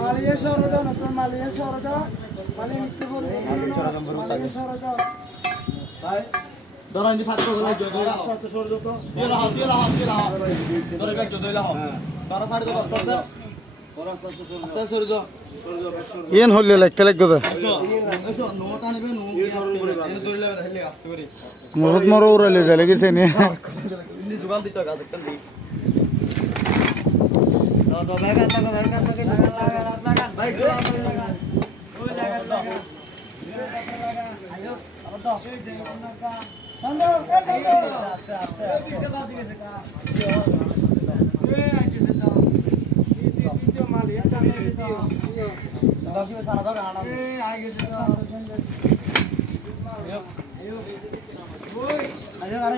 মালিয়া শহর দাও না তুমি মালিয়া শহর দাও মালিয়া নিতে বলবো মালিয়া শহর দাও ভাই ধরেন যে ছাত্র গুলো যদি রাস্তা সরে যেত দিয়ে লাও ধরে ব্যাগ যদি লাও তারা সাড়ে তো রাস্তা আস্তে সরে যাও ಏನ್ ಹೊಲ್ಲಿ ಲೆಕ್ಕ ಲೆಕ್ಕದ এসো নোট আনবে নোট দিয়ে সরল করে ধরে লাগা হেলে আসতে করে বহুত মর উড়ালে যায় লেগেছে নি ইনি জুগান দিতে গাছ একদম দি দাও ব্যাগ আন লাগা ভাই গুলা ওই জায়গা লাগা আয়ো আবার দাও বন্ধ আস্তে আস্তে পিছে বাজি গেছে কা এই আইছে দাও এই মালিয়া জানি দিও বাকি সারা দাও আনা এই আই গেছে